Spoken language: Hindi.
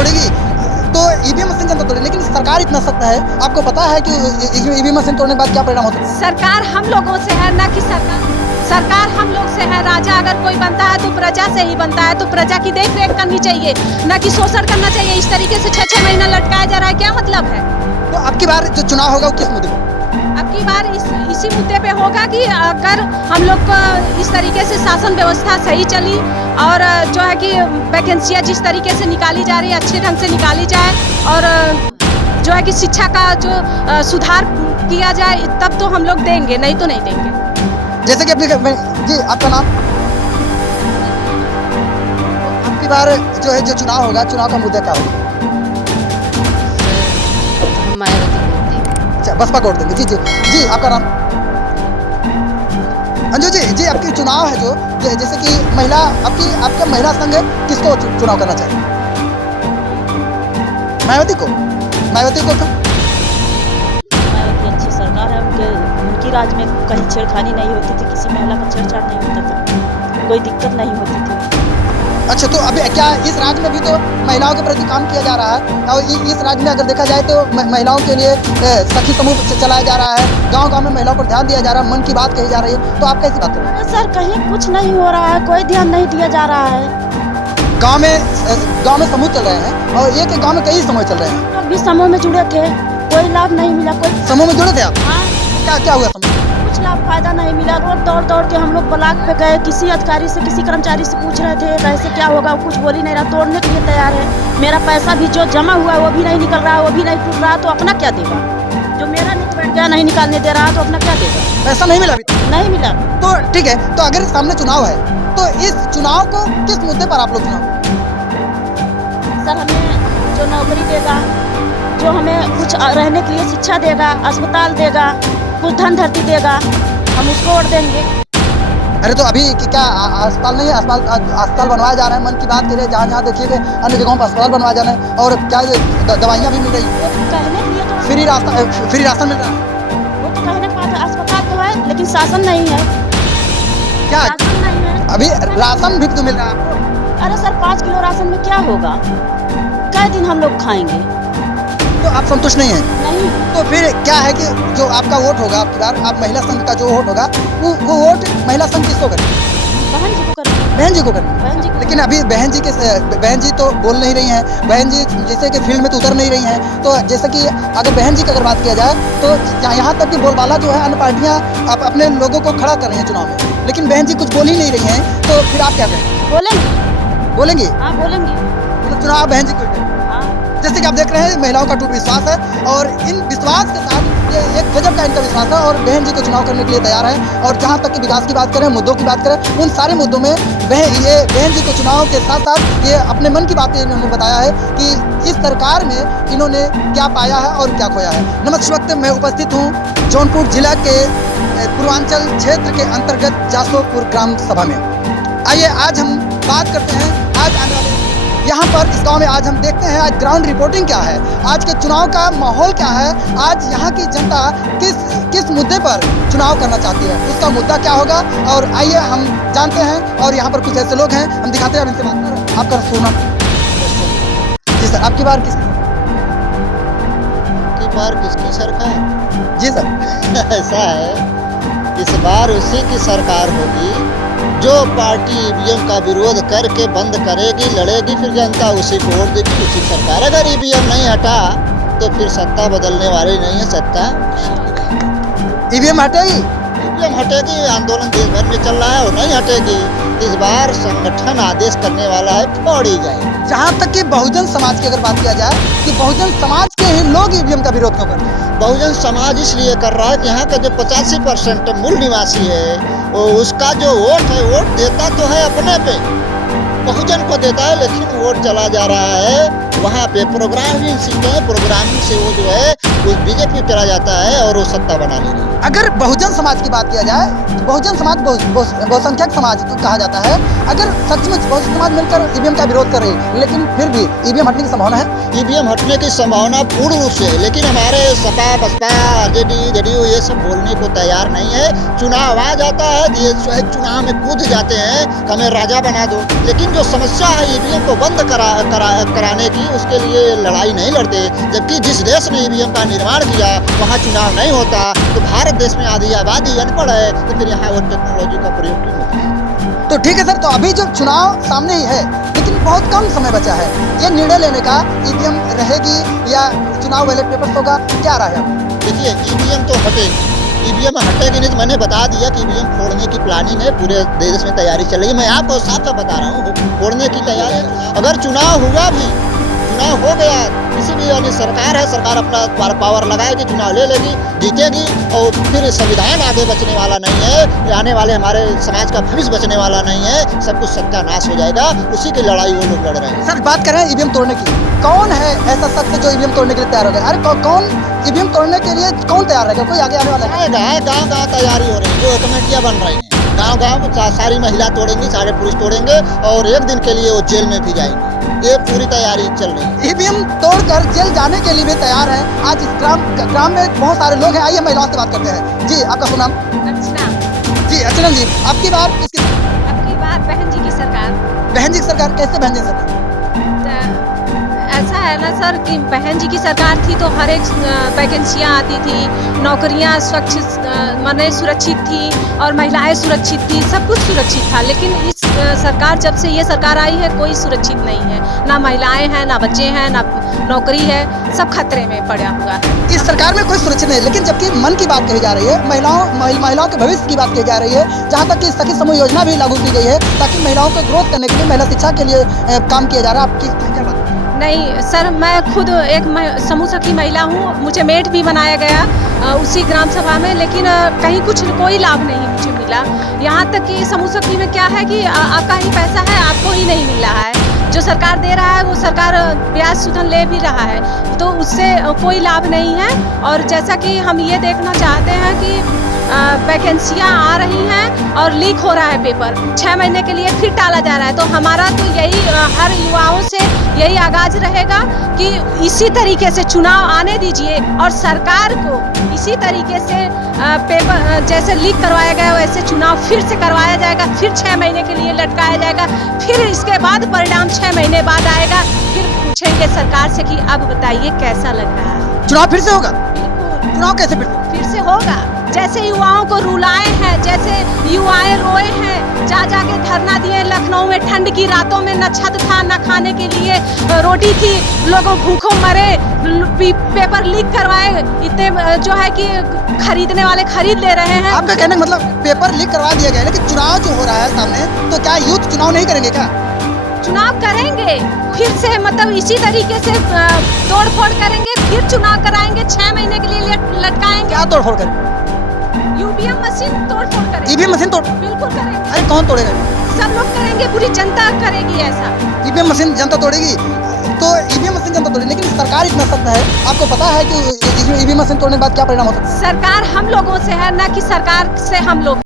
तोड़ेगी, तो ईवीएम मशीन जनता तोड़ेगी, लेकिन सरकार इतना सख्त है, आपको पता है कि ईवीएम मशीन तोड़ने के बाद क्या परिणाम होता है? सरकार हम लोगों से है, ना कि सरकार हम लोग से है। राजा अगर कोई बनता है तो प्रजा से ही बनता है, तो प्रजा की देख रेख करनी चाहिए, ना कि शोषण करना चाहिए। इस तरीके से 6-6 महीना लटकाया जा रहा है, क्या मतलब है? तो अब की बार जो चुनाव होगा वो किस मुद्दे पर? अब की बार इसी मुद्दे पे होगा कि अगर हम लोग को इस तरीके से शासन व्यवस्था सही चली और जो है कि वैकेंसियाँ जिस तरीके से निकाली जा रही है अच्छे ढंग से निकाली जाए, और जो है कि शिक्षा का जो सुधार किया जाए, तब तो हम लोग देंगे, नहीं तो नहीं देंगे। जैसे कि जी आपका नाम? अब की बार जो है जो चुनाव होगा, चुनाव का मुद्दा क्या होगा? अच्छा, बसपा को वोट देंगे। जी जी जी, आपका नाम? अंजू जी, जी आपकी चुनाव है जो जैसे कि महिला, आपका महिला संघ किसको चुनाव करना चाहिए? मायावती को? मायावती को क्यों? मायावती अच्छी सरकार है, उनकी राज में कहीं छेड़खानी नहीं होती थी, किसी महिला का छेड़छाड़ नहीं होता था, कोई दिक्कत नहीं होती थी। अच्छा, तो अभी क्या इस राज्य में भी तो महिलाओं के प्रति काम किया जा रहा है, और इस राज्य में अगर देखा जाए तो महिलाओं के लिए सखी समूह चलाया जा रहा है, गांव-गांव में महिलाओं पर ध्यान दिया जा रहा है, मन की बात कही जा रही है, तो आप कैसी बात कर रहे हैं? अरे सर, कहीं कुछ नहीं हो रहा है, कोई ध्यान नहीं दिया जा रहा है। गांव में समूह चल रहे हैं, और एक गांव में कई समूह चल रहे हैं। लोग भी समूह में जुड़े थे, कोई लाभ नहीं मिला। कोई समूह में जुड़े थे आप? हाँ, क्या हुआ समूह? कुछ लाभ फायदा नहीं मिला। रोज दौड़ दौड़ के हम लोग ब्लॉक पे गए, किसी अधिकारी से, किसी कर्मचारी से पूछ रहे थे कैसे क्या होगा, कुछ बोल ही नहीं रहा, तोड़ने के लिए तैयार है। मेरा पैसा भी जो जमा हुआ है वो भी नहीं निकल रहा, वो भी नहीं टूट रहा, तो अपना क्या देगा? जो मेरा निकल बैठ गया नहीं निकालने दे रहा, तो अपना क्या देगा? पैसा नहीं मिला अभी तक? नहीं मिला। तो ठीक है, तो अगर सामने चुनाव है तो इस चुनाव को किस मुद्दे पर आप लोग चुनाव? सर, हमें जो नौकरी देगा, जो हमें कुछ रहने के लिए शिक्षा देगा, अस्पताल देगा, कुछ धन धरती देगा, हम उसको वोट देंगे। अरे तो अभी क्या अस्पताल नहीं है? अस्पताल बनवाया जा रहा है, मन की बात करें, जहाँ जहाँ देखिए अन्य जगहों पर अस्पताल बनवाया जा रहे हैं, और क्या दवाइयाँ भी मिल रही है, कहने के लिए तो फ्री राशन मिल रहा है। वो तो कहने की बात है, अस्पताल तो है लेकिन शासन नहीं है। क्या राशन नहीं है? अभी राशन भी तो मिल रहा है आपको? अरे सर, 5 किलो राशन में क्या होगा? कै दिन हम लोग खाएंगे? तो आप संतुष्ट नहीं है? नहीं। तो फिर क्या है कि जो आपका वोट होगा आपकी बार, आप महिला संघ का जो वोट होगा, वो वोट महिला संघ किसको करेंगे? बहन जी को करेंगे। बहन जी को करेंगे। बहन जी को। लेकिन अभी बहन जी तो बोल नहीं रही हैं, बहन जी जैसे कि फील्ड में तो उतर नहीं रही हैं, तो जैसे कि अगर बहन जी की अगर बात किया जाए तो यहाँ तक कि बोलबाला जो है अन्य पार्टियाँ अपने लोगों को खड़ा कर रही हैं चुनाव में, लेकिन बहन जी कुछ बोल ही नहीं रही हैं, तो फिर आप क्या करेंगे? बोलेंगी? हाँ, बोलेंगी। तो चुनाव बहन जी को। हाँ। जैसे कि आप देख रहे हैं महिलाओं का टूट विश्वास है, और इन विश्वास के साथ ये एक गजब का इनका विश्वास है, और बहन जी को चुनाव करने के लिए तैयार है। और जहाँ तक कि विकास की बात करें, मुद्दों की बात करें, उन सारे मुद्दों में बहन जी को चुनाव के साथ साथ ये अपने मन की बातें इन्होंने बताया है कि इस सरकार में इन्होंने क्या पाया है और क्या खोया है। नमस्कार वक्त मैं उपस्थित हूँ जौनपुर जिला के पूर्वांचल क्षेत्र के अंतर्गत जासोपुर ग्राम सभा में। आइए आज हम बात करते हैं आज आने वाले यहाँ पर इस गांव में। आज हम देखते हैं आज ग्राउंड रिपोर्टिंग क्या है, आज के चुनाव का माहौल क्या है, आज यहाँ की जनता किस मुद्दे पर चुनाव करना चाहती है, उसका मुद्दा क्या होगा, और आइए हम जानते हैं। और यहाँ पर कुछ ऐसे लोग हैं, हम दिखाते हैं, इनसे बात करें। आपका सुना? जी सर, आपकी बार किसकी सरकार? जी सर। ऐसा है, इस बार उसी की सरकार होगी जो पार्टी ईवीएम का विरोध करके बंद करेगी, लड़ेगी, फिर जनता उसी को वोट देगी, उसी सरकार। अगर ईवीएम नहीं हटा तो फिर सत्ता बदलने वाली नहीं है, सत्ता ईवीएम हटेगी? ईवीएम हटेगी। आंदोलन देश भर में चल रहा है और नहीं हटेगी। इस बार संगठन आदेश करने वाला है, फोड़ी जाएगी। जहाँ तक कि बहुजन समाज की अगर बात किया जाए कि बहुजन समाज के ही लोग ईवीएम का विरोध क्यों कर रहे हैं? बहुजन समाज इसलिए कर रहा है कि यहाँ का जो 85% मूल निवासी है, वो उसका जो वोट है, वोट देता तो है अपने पे, बहुजन को देता है, लेकिन वोट चला जा रहा है वहाँ पे। प्रोग्रामिंग सीटें, प्रोग्रामिंग से वो जो है उस बीजेपी करा जाता है और वो सत्ता बना ले रही है। अगर बहुजन समाज की बात किया जाए तो बहुजन समाज बहुसंख्यक समाज कहा जाता है। अगर सचमुच बहुजन समाज मिलकर ईवीएम का विरोध कर रही है, लेकिन फिर भी ईवीएम हटने की संभावना है। ईवीएम हटने की संभावना पूर्ण रूप से है, लेकिन हमारे सपा बसपा आरजेडी जेडीयू ये सब बोलने को तैयार नहीं है। चुनाव आ जाता है, ये चुनाव में कूद जाते हैं कि हमें राजा बना दो, लेकिन जो समस्या है ईवीएम को बंद कराने की, उसके लिए लड़ाई नहीं लड़ते। जबकि जिस देश ने ईवीएम का निर्माण किया वहाँ चुनाव नहीं होता, तो भारत देश में आधी आबादी अनपढ़ है, तो फिर यहाँ वो टेक्नोलॉजी का प्रयोग क्यों होता है? तो ठीक है सर, तो अभी जो चुनाव सामने ही है, लेकिन बहुत कम समय बचा है, ये निर्णय लेने का ईवीएम रहेगी या चुनाव बैलेट पेपर्स होगा, क्या राय है? देखिए, ईवीएम तो हटेगी, ईवीएम हटेगी नहीं तो मैंने बता दिया कि ईवीएम फोड़ने की प्लानिंग है, पूरे देश में तैयारी चल रही है। मैं आपको साफ साफ बता रहा हूँ, फोड़ने की तैयारी है। अगर चुनाव हुआ भी, चुनाव हो गया, किसी भी यानी सरकार है, सरकार अपना पावर लगाएगी, चुनाव ले लेगी, जीतेगी, और फिर संविधान आगे बचने वाला नहीं है, आने वाले हमारे समाज का भविष्य बचने वाला नहीं है, सब कुछ सत्यानाश हो जाएगा। उसी की लड़ाई वो लोग लड़ रहे हैं। सर, बात करें ईवीएम तोड़ने की, कौन है ऐसा शख्स जो ईवीएम तोड़ने के लिए तैयार हो गया? अरे कौन ईवीएम तोड़ने के लिए कौन तैयार रहेगा? कोई आगे आने वाला है? गाँव तैयारी हो रही है, वो कमेटियाँ बन रही हैं, गाँव सारी महिला तोड़ेंगी, सारे पुरुष तोड़ेंगे, और एक दिन के लिए वो जेल में भी जाएंगे। ये पूरी तैयारी चल रही है। ईवीएम तोड़कर जेल जाने के लिए भी तैयार है। आज इस ग्राम में बहुत सारे लोग हैं, आइए महिलाओं से बात करते हैं। जी, आपका शुभ नाम? अर्चना। जी अर्चना जी, आपकी बात किसकी? अब की बार बहन जी की सरकार। बहन जी की सरकार? कैसे बहन जी की सरकार? ऐसा है ना सर कि बहन जी की सरकार थी तो हर एक वैकेंसियाँ आती थी, नौकरियाँ स्वच्छ माने सुरक्षित थी, और महिलाएं सुरक्षित थी, सब कुछ सुरक्षित था। लेकिन इस सरकार, जब से ये सरकार आई है, कोई सुरक्षित नहीं है, ना महिलाएं हैं, ना बच्चे हैं, ना नौकरी है, सब खतरे में पड़ा हुआ है। इस सरकार में कोई सुरक्षित नहीं, लेकिन जबकि मन की बात कही जा रही है, महिलाओं के भविष्य की बात कही जा रही है, जहाँ तक कि सखी समूह योजना भी लागू की गई है ताकि महिलाओं को ग्रोथ करने के लिए, महिला शिक्षा के लिए काम किया जा रहा है। आपकी क्या बात? नहीं सर, मैं खुद एक समूह सखी महिला हूँ, मुझे मेट भी बनाया गया उसी ग्राम सभा में, लेकिन कहीं कोई लाभ नहीं मुझे मिला। यहाँ तक कि समूह सखी में क्या है कि आपका ही पैसा है, आपको ही नहीं मिल रहा है। जो सरकार दे रहा है वो सरकार ब्याज सुधन ले भी रहा है, तो उससे कोई लाभ नहीं है। और जैसा कि हम ये देखना चाहते हैं कि वैकेंसियाँ आ रही हैं और लीक हो रहा है पेपर, 6 महीने के लिए फिर टाला जा रहा है। तो हमारा तो यही हर युवाओं से यही आगाज रहेगा कि इसी तरीके से चुनाव आने दीजिए, और सरकार को इसी तरीके से पेपर जैसे लीक करवाया गया वैसे चुनाव फिर से करवाया जाएगा, फिर 6 महीने के लिए लटकाया जाएगा, फिर इसके बाद परिणाम 6 महीने बाद आएगा। फिर पूछेंगे सरकार से कि अब बताइए कैसा लग रहा है। चुनाव फिर से होगा? बिल्कुल, चुनाव कैसे फिर से होगा। जैसे युवाओं को रुलाए हैं, जैसे युवाएं रोए हैं, जा के धरना दिए लखनऊ में, ठंड की रातों में, न छत था, न खाने के लिए रोटी थी, लोगों भूखों मरे, पेपर लीक करवाए, इतने जो है कि खरीदने वाले खरीद ले रहे हैं। आपका कहने का मतलब पेपर लीक करवा दिया गया, लेकिन चुनाव जो हो रहा है सामने, तो क्या यूथ चुनाव नहीं करेंगे क्या? चुनाव करेंगे फिर से, मतलब इसी तरीके से तोड़ फोड़ करेंगे, फिर चुनाव कराएंगे, 6 महीने के लिए लटकाएंगे। क्या तोड़ फोड़ करेंगे? ईवीएम मशीन तोड़ फोड़ करेंगे। ईवीएम मशीन तोड़? बिल्कुल करेंगे। अरे कौन तोड़ेगा? सब लोग करेंगे, पूरी जनता करेगी ऐसा। ईवीएम मशीन जनता तोड़ेगी? तो ईवीएम मशीन जनता तोड़ेगी, लेकिन सरकार इतना सख्त है, आपको पता है कि ईवीएम मशीन तोड़ने के बाद क्या परिणाम होता है? सरकार हम लोगों से है, ना कि सरकार से हम लोग।